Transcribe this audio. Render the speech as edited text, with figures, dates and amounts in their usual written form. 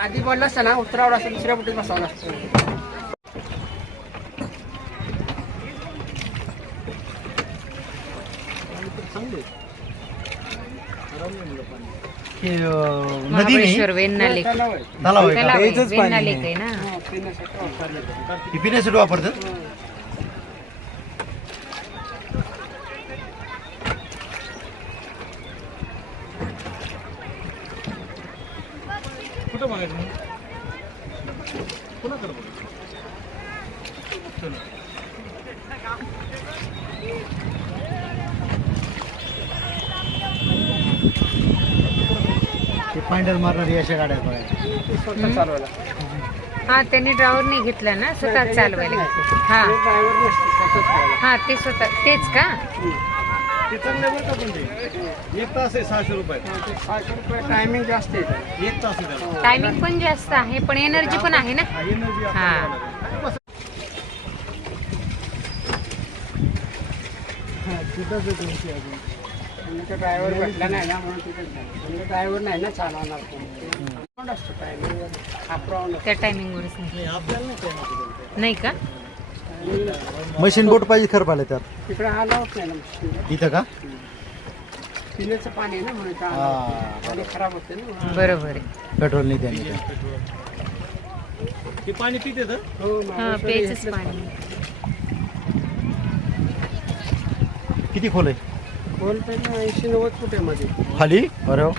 आधी बोलला असता ना उतरावं असं दुसऱ्या बुटीत बसावं लागतं. महाबळेश्वर वेण्णा लेक तलाव आहे का? वेण्णा लेक आहे ना. ही पिण्यासाठी वापरतात. कुठं बघायचं कुणाकडे ते पांढर मारणारी अशा गाड्या बघायच्या. स्वतः चालवायला हा त्यांनी ड्रायव्हर नाही घेतला ना, स्वतः चालवायला घेतलं. हा ड्रायव्हर नसते स्वतःच चालवायला. हा ते स्वतः तेच का. ते चांगलं बरं का पण ते 1 तास आहे 600 रुपये. 600 रुपये टायमिंग जास्त आहे. 1 तास आहे त्याला. टायमिंग पण जास्त आहे पण एनर्जी पण आहे ना. एनर्जी हा ड्रायव्हर भेटला नाही ना म्हणून तिथे ड्रायव्हर नाही ना चालवणार कोण असतो टायमिंग अप्राऊंड त्या टायमिंग वरच नाही. नाही का. मशीन बोट पाहिजे खरं पाहिलं त्यात. तिकडे आलाच नाही ना machine. इथं का? पिण्याचं पाणी आहे ना म्हणून इथं हा. आलं. पाणी खराब होते ना. बरोबर आहे. पेट्रोल नाही त्यांनी. ते पाणी पिते तर हो हा महाबळेश्वर प्यायचंच इथलं पाणी. किती खोल आहे? खोल पण 80-90 फुट आहे मध्ये. खाली? अरे हो.